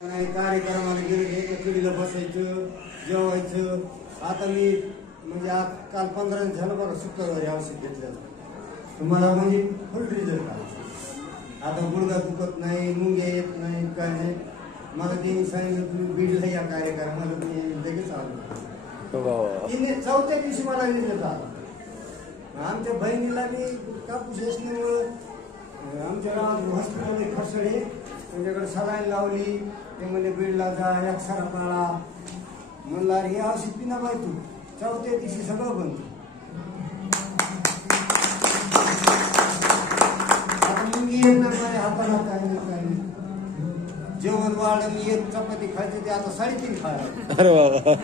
कार्यक्रमाला गेलो एका पिढीला बसायचं जेवायचं. आता मी म्हणजे काल 15 झालं बघा शुक्रवारी औषध घेतलं तुम्हाला म्हणजे फुल रिझल्ट आला. आता गुडघा दुखत नाही, मुंग्या येत नाही, काय नाही. मला त्यांनी सांगितलं तुम्ही बीडला या कार्यक्रमाला मी लगेच आलो. तिने चौथ्या दिवशी मला रिझल्ट आला. आमच्या बहिणीला मी कापूस असल्यामुळं आमच्या गावात हॉस्पिटल खसडे त्यांच्याकडे सलाईन लावली. ते म्हणजे बीडला जा एक्सरा काढा म्हणलं अरे हे औषध पिना बाय तू. चौथ्या दिवशी सगळं बंद. आता मुंगी येत ना माझ्या हाताला काय नाही काय नाही. जेवण वाढ मी एक चपाती खायचं ते आता 3.5 खायला.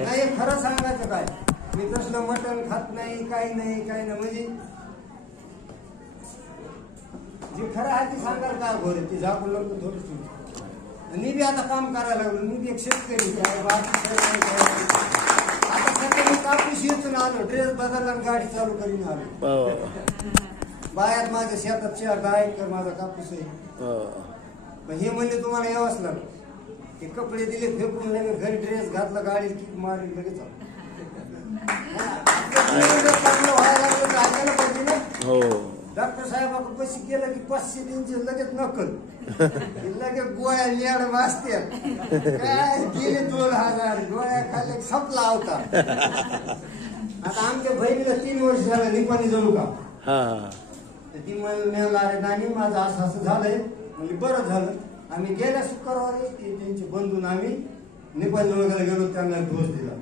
नाही खरं सांगायचं काय मी तसलं मटण खात नाही काही नाही काही नाही. म्हणजे जे खरं आहे ते सांगायला काय बरं ती झाकून लागलं थोडीशी. मी बी आता काम करायला लागलो. मी बी एक शेतकरी आता सध्या मी कापूस येतून आलो ड्रेस बदलला गाडी चालू करीन आलो. बायात माझ्या शेतात 4-10 एकर माझा कापूस आहे. हे म्हणले तुम्हाला यावंच लागलं. ते कपडे दिले फेकून लगेच घरी ड्रेस घातला गाडी किक मारली लगेच चांगलं व्हायला लागलं तर ऐकायला पाहिजे ना. डॉक्टर साहेबाकडे पैसे गेलं की 500-300 लगेच नकल लगेच गोळ्या लेड वाजते काय गेले 2000 गोळ्या खाल्ले संपला होता. आता आमच्या बहिणीला 3 वर्ष झालं निपाणी जळू का ती म्हणला अरे नानी माझं असं असं झालंय. म्हणजे बरं झालं. आम्ही गेल्या शुक्रवारी त्यांचे बंधून आम्ही निपाणी जळूला गेलो. त्यांना डोस दिला.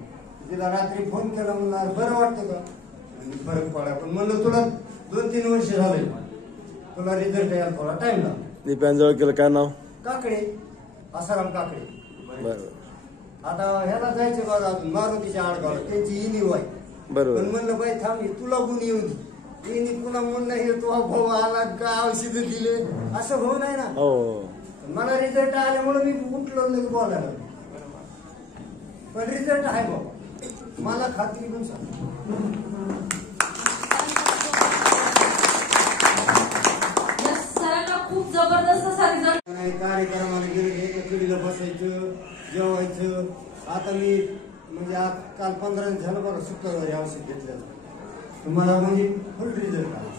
तिला रात्री फोन केला म्हणलं अरे बरं वाटतं का म्हणजे फरक पडा. पण म्हणलं तुला 2-3 वर्ष झाले तुला रिझल्ट यायला थोडा टाइम लागला. निपाणी जवळ केलं काय नाव? काकडे आसाराम काकडे. आता ह्याला जायचं बघा अजून मारुतीच्या आडगाव त्यांची इनिव आहे. बरोबर. पण म्हणलं बाई थांब तुला गुण येऊ दे. इनी तुला म्हणणं हे तो भाऊ आला का औषध दिले असं भाऊ नाही ना. मला रिझल्ट आल्यामुळे मी उठलो लगे बोलायला. पण रिझल्ट आहे भाऊ मला खात्री पण सांग. खूप जबरदस्त कार्यक्रमाला गेलो एका पिढीला बसायचं जेवायचं. आता मी म्हणजे काल 15 झालं बघा शुक्रवारी औषध घेतलं तुम्हाला म्हणजे फुल रिझल्ट आला.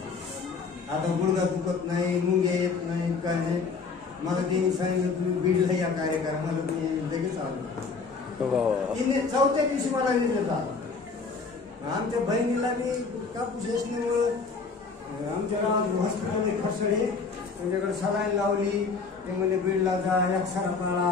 आता गुडघा दुखत नाही, मुंग्या येत नाही, काय नाही. मला त्यांनी सांगितलं तुम्ही बीडला या कार्यक्रमाला मी लगेच आलो. तिने चौथ्या दिवशी मला रिझल्ट आला. आमच्या बहिणीला मी कापूस असल्यामुळं आमच्या गावात हॉस्पिटल खसडे त्यांच्याकडे सलाईन लावली. ते म्हणजे बीडला जा एक्सरा काढा